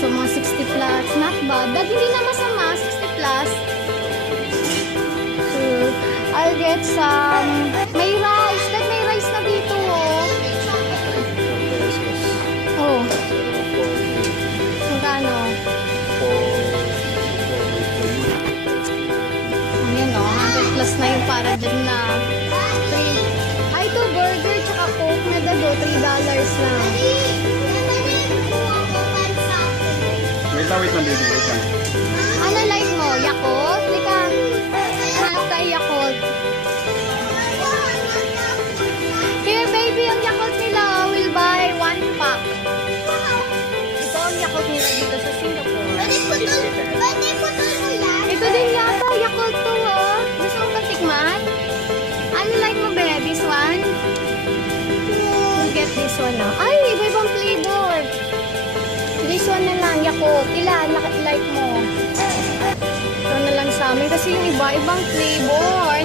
So, mga 60 plus. Not bad. But hindi na masama. 60 plus. So, I'll get some... May rice. Dad, may rice na dito, oh. Oh. Magkano? Ayan, oh. 100 plus na yung para dyan na. Ay, ito, burger tsaka coke na dado. $3 lang. Wait lang, baby. Wait lang. Ano like mo? Yakult? Lika. Hanap tayo Yakult. Here, baby, ang Yakult nila. Will buy 1 pack. Ito ang Yakult nila dito sa Singapore. Pwede mo yan? Ito din yata. Yakult to, oh. Gusto mo patikman? Ano like mo, be? This one? We'll get this one now. Ay, iba-ibang flavor. This one na lang, Yakult. Ilan like mo? Ito na lang sa amin kasi yung iba, ibang flavor.